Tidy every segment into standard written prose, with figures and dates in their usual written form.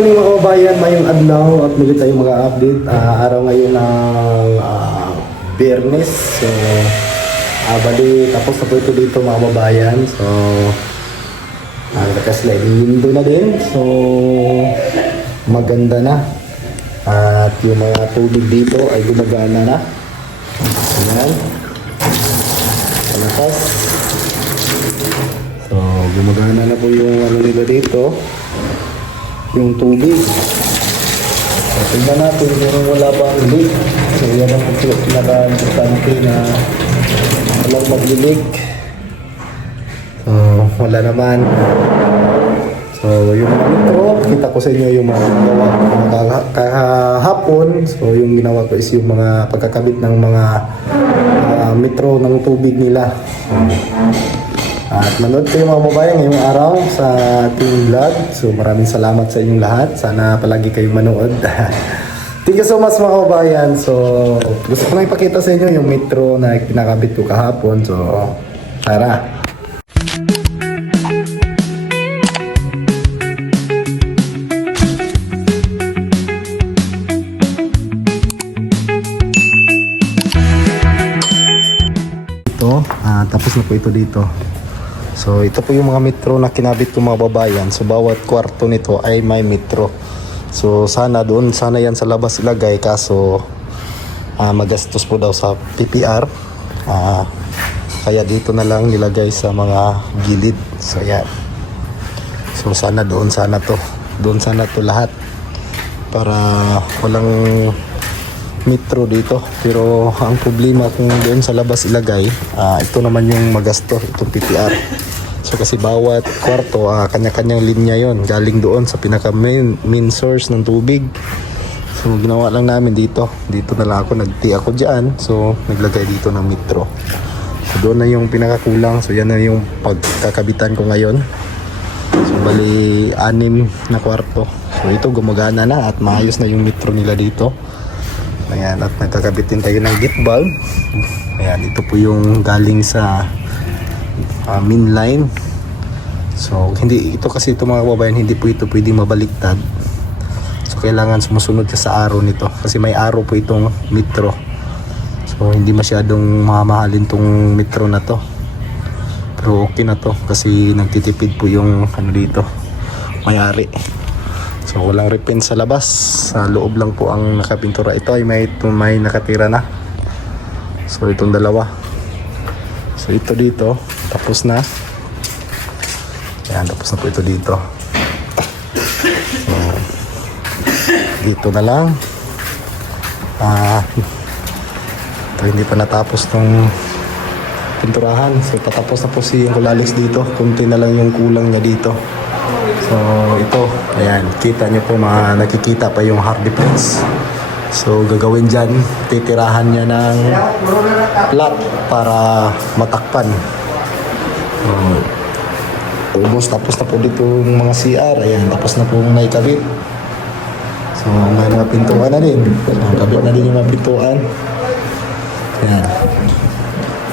morning mga kabayan, mayong adlaw at muli tayong mga update. Araw ngayon ng Biyernes. So, bali tapos na po ito dito mga kabayan. So, naka-sliding window na din. So, maganda na. At yung mga tubig dito ay gumagana na. Ayan. Palakas. So, gumagana na po yung ano nila dito. Yung tubig. So, tingnan natin kung wala bang leak. So, yan ang pinaka-importante na walang mag-leak. So, wala naman. So, yung mga metro, kita ko sa inyo yung mga ginawa kahapon. So, yung ginawa ko is yung mga pagkakabit ng mga metro ng tubig nila. At manood kayo mga babae ngayong araw sa ating vlog. So maraming salamat sa inyong lahat. Sana palagi kayong manood. Thank you so much mga kabayan. So gusto ko lang ipakita sa inyo yung metro na pinakabit ko kahapon. So tara. Ito, tapos na po ito dito. So ito po yung mga metro na kinabit ko mga babayan. So bawat kwarto nito ay may metro. So sana yan sa labas ilagay. Kaso magastos po daw sa PPR. Kaya dito na lang nilagay sa mga gilid. So yan. So sana doon sana to lahat. Para walang metro dito. Pero ang problema kung doon sa labas ilagay, ito naman yung magasto, itong PPR. So kasi bawat kwarto, kanya-kanyang linya yon galing doon sa pinaka main source ng tubig. So ginawa lang namin dito na lang ako, nagti ako dyan. So naglagay dito ng metro. So doon na yung pinakakulang. So yan na yung pagkakabitan ko ngayon. So bali 6 na kwarto. So ito gumagana na at maayos na yung metro nila dito. Ayan, at nagkakabit din tayo ng gate valve. Ayan, ito po yung galing sa main line. So ito kasi ito mga kababayan, hindi po ito pwedeng mabaliktad. So kailangan sumusunod ka sa arrow nito kasi may arrow po itong metro. So hindi masyadong mamahalin tong metro na to. Pero okay na to kasi nagtitipid po yung ano dito, may-ari. So walang repaint sa labas, sa loob lang po ang nakapintura. Ito ay may nakatira na. So itong dalawa. So ito dito, tapos na. Ayan, tapos na po ito dito. So, dito na lang. Ito hindi pa natapos tong pinturahan. So tatapos na po si Alex dito. Kunti na lang yung kulang niya dito. So ito, ayan, kita nyo po, nakikita pa yung hardy plates. So gagawin dyan, titirahan niya ng flat para matakpan. Almost tapos na po dito yung mga CR. Ayan, tapos na po naikabit. So may mga pintuan na din. So kabit na din yung mga pintuan. Ayan.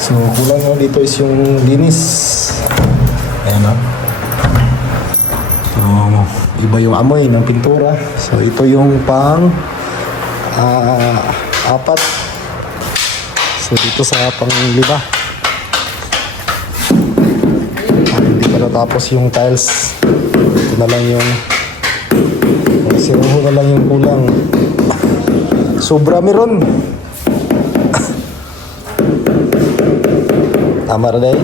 So kulang na dito is yung linis. Ayan o. So iba yung amoy ng pintura. So ito yung pang 4. So dito sa pang 5. Hindi pa natapos yung tiles. Ito na lang yung sinuho na lang yung kulang. Sobra meron. Tama rin eh.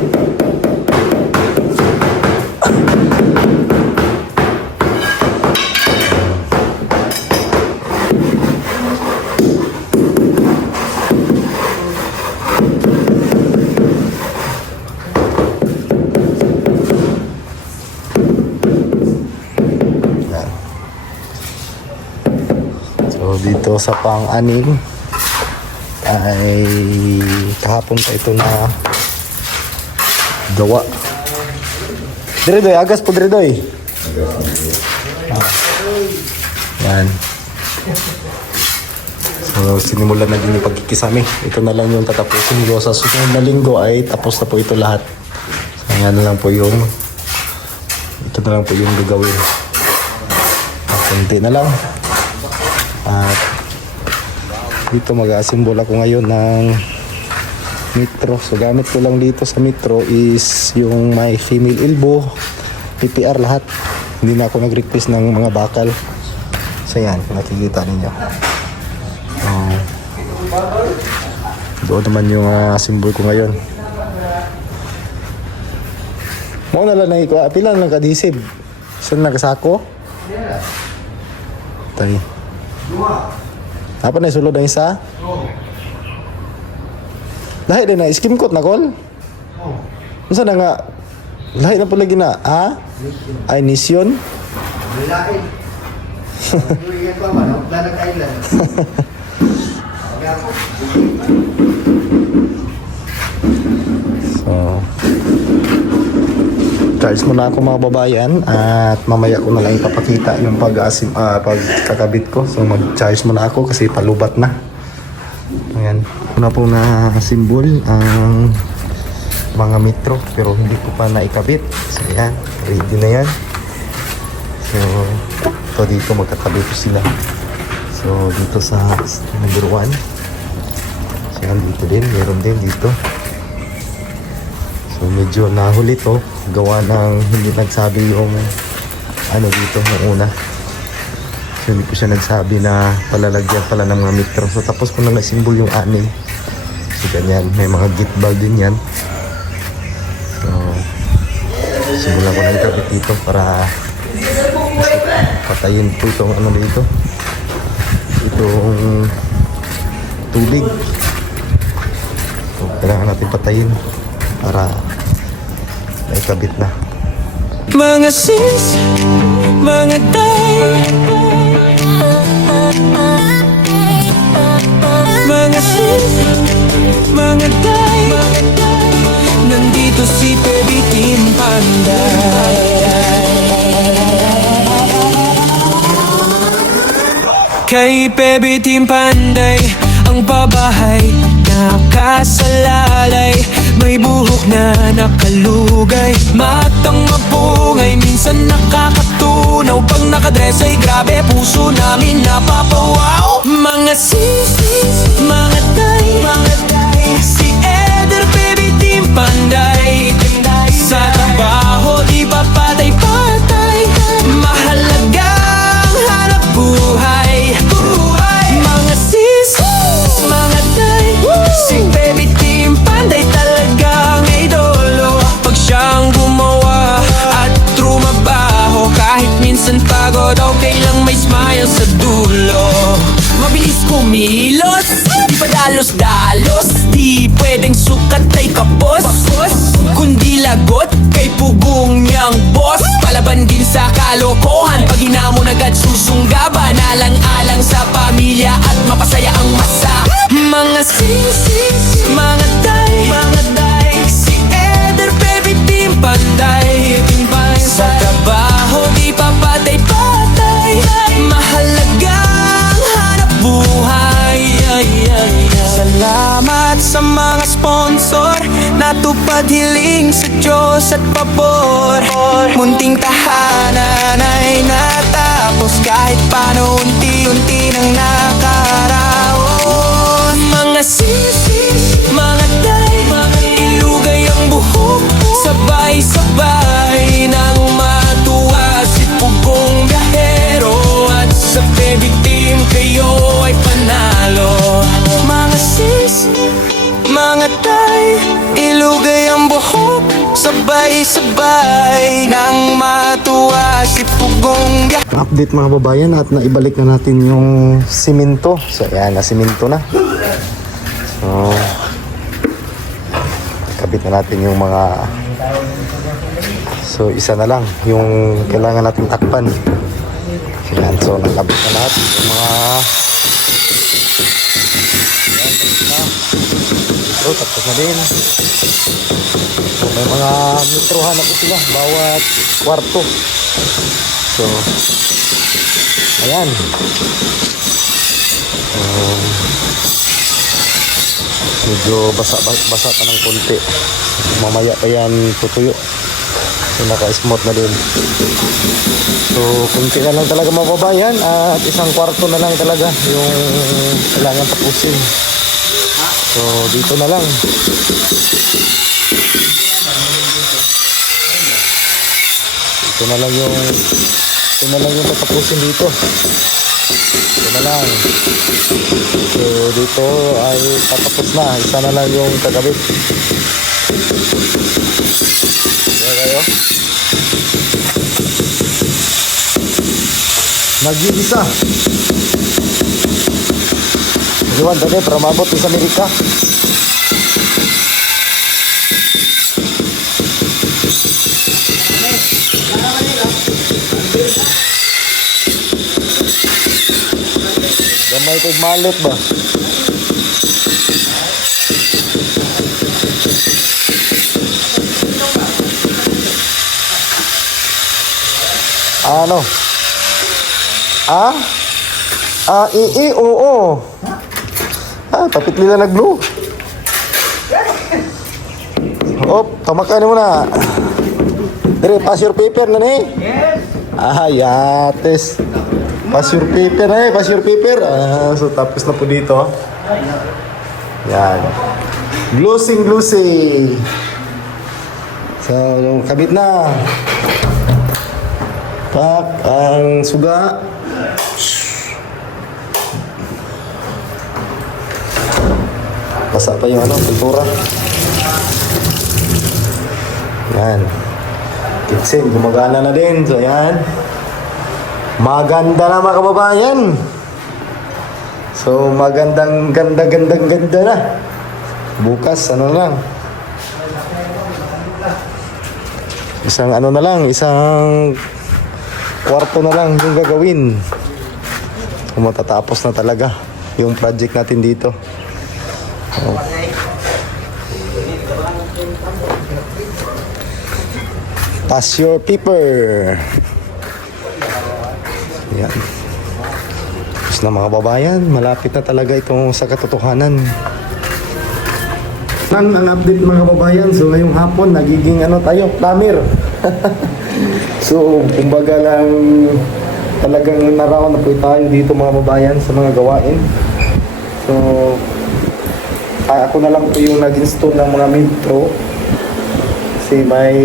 Dito sa pang-6 ay kahapon pa ito na gawa. Diredoy, agas po diredoy. Yan. So sinimulan na din yung pagkikisami. Ito na lang yung tatapusin ko. Sa susunod na linggo ay tapos na po ito lahat. So yan na lang po yung ito na lang po yung gagawin. Kunti na lang. At dito mag-assemble ako ngayon ng metro. So gamit ko lang dito sa metro is yung may female elbow, PPR lahat. Hindi na ako nag-request ng mga bakal. So yan, nakikita ninyo. Doon naman yung assemble ko ngayon. Mo na lang na pila lang kadisib. Saan nakasako? Tay. Apa na sulod ang isa? Lahi din na skim coat na kol? Unsa na nga? Lahi na pala gina, ha? Ay nisyon? Lahi. Iyan pa man, wala na kailan. So, charge muna ako mga babayan at mamaya ko na lang ipapakita yung pagkakabit ko. So mag-charge muna ako kasi palubat na. Ayan. Una po na symbol ang mga metro pero hindi ko pa naikabit. So ayan, ready na yan. So ito dito magkakabit ko sila. So dito sa number 1. So yan dito din, meron din dito. So medyo nahuli to gawa ng hindi nagsabi yung ano dito ng una. So hindi ko siya nagsabi na palalagyan pala ng mga metro. So tapos ko na na-symbol yung ani. So ganyan, may mga gate ball din yan. So simulan ko na ikabit dito para patayin po itong ano dito. Itong tubig. So kailangan natin patayin para naikabit na. Mga sis, mga day, mga sis, mga day, nandito si Baby Team Panday. Kay Baby Team Panday, ang pabahay nakasalalay, may buhok na nakalugay, matang mapungay, minsan nakakatunaw. Pag nakadress ay grabe, puso namin napapawaw. Mga sis, mga day, si Eder, Baby Team Panday. Sa trabaho di pa patay-patay, mahalagang hanap buhay. Mga sis, mga day, si Baby Team Panday talagang idolo. Pag siyang gumawa at trumabaho, kahit minsan pagod, okay lang may smile sa dulo. Mabilis kumilos, di pa dalos-dalos, di pwedeng sukat ay kapos, kundi lagot kay pugong niyang boss. Palaban din sa kalokohan, pag hinamon agad susunggaban, alang-alang sa pamilya at mapasaya ang masa. Mga sisi, mga day, si Eder, Baby Team Panday. Sa trabaho di pa patay-patay, mahalagang hanap buhay. Salamat sa mga sponsor, natupad hiling sa Diyos at pabor. Munting tahanan ay natapos, kahit paano unti-unti nang nakaraos. Mga sisi, mga day, ilugay ang buhok, sabay-sabay nang matuwa si Pugong Biyahero. At sa Baby Team kayo ay panalo. Mga sis, mga tay, ilugay ang buhok, sabay-sabay nang matuwa si Pugong Biyahero. Update mga babayan at naibalik na natin yung simento. So ayan, na-simento na. So kabit na natin yung mga, so isa na lang yung kailangan natin takpan. Ayan, so nakabit na lahat yung mga, ayan, tapos na. So tapos na din. So may mga metrohan na po sila bawat kwarto. So ayan. Medyo basa pa ng konti. Mamaya pa yan tutuyo. So So, naka-smooth na din. So, kunti na lang talaga mga kababayan at isang kwarto na lang talaga yung kailangan tapusin. So, dito na lang. Ito na lang yung tatapusin dito. Ito na lang. So, dito ay tatapos na. Isa na lang yung kagabit. Kaya kayo? Nag-iisa. Iwan tadi para mabot sa Amerika. Gamay kong malot ba? Ano? Oo. Tapit nila nag-blue. Tamakan mo na. Dire, pass your paper na ni. Yes! Yates. Pass your paper na pass your paper. So tapos na po dito. Yan. Glossing. So, kabit na. Pak, ang suga. Basa pa yung pintura. Yan. Kitsin, gumagana na din. So, yan. Maganda na mga kababayan. So, magandang ganda na. Bukas, lang. Isang isang kwarto na lang yung gagawin. Kung matatapos na talaga yung project natin dito. Pass your paper. Yan. Tapos na mga babayan, malapit na talaga itong sa katotohanan. Ang update mga kababayan, so ngayong hapon nagiging tayo, plumber. So, kumbaga lang talagang narawan na po tayo dito mga kababayan sa mga gawain. So, ako na lang po yung nag-install ng mga metro. Kasi may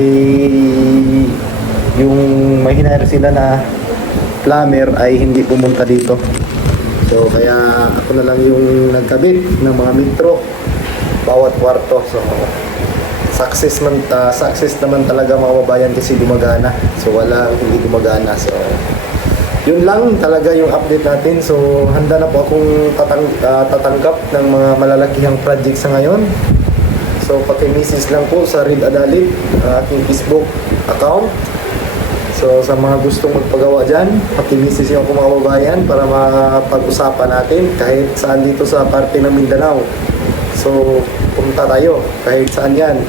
hinahire sila na plumber ay hindi pumunta dito. So, kaya ako na lang yung nagkabit ng mga metro bawat kwarto. So, success naman talaga mga kababayan kasi gumagana. So, wala hindi gumagana. So, yun lang talaga yung update natin. So, handa na po akong tatanggap ng mga malalakihang project sa ngayon. So, paki-message lang po sa Red Adalit, aking Facebook account. So, sa mga gustong magpagawa dyan, paki-message nyo ako mga kababayan para mapag-usapan natin kahit saan dito sa parte ng Mindanao. So, punta tayo kahit saan yan.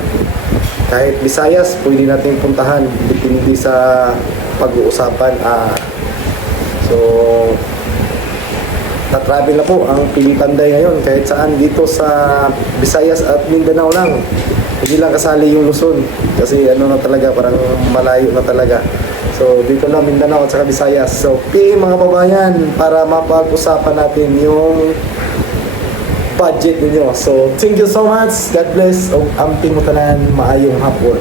Kahit Visayas, pwede natin puntahan. Depende sa pag-uusapan. So, tatravel na po ang Pilipanday ngayon kahit saan dito sa Visayas at Mindanao lang. Hindi lang kasali yung Luzon kasi na talaga, parang malayo na talaga. So, dito lang Mindanao at saka Visayas. So, mga babayan para mapag-usapan natin yung budget ninyo. So, thank you so much. God bless. Ang timutanan, maayong hapon.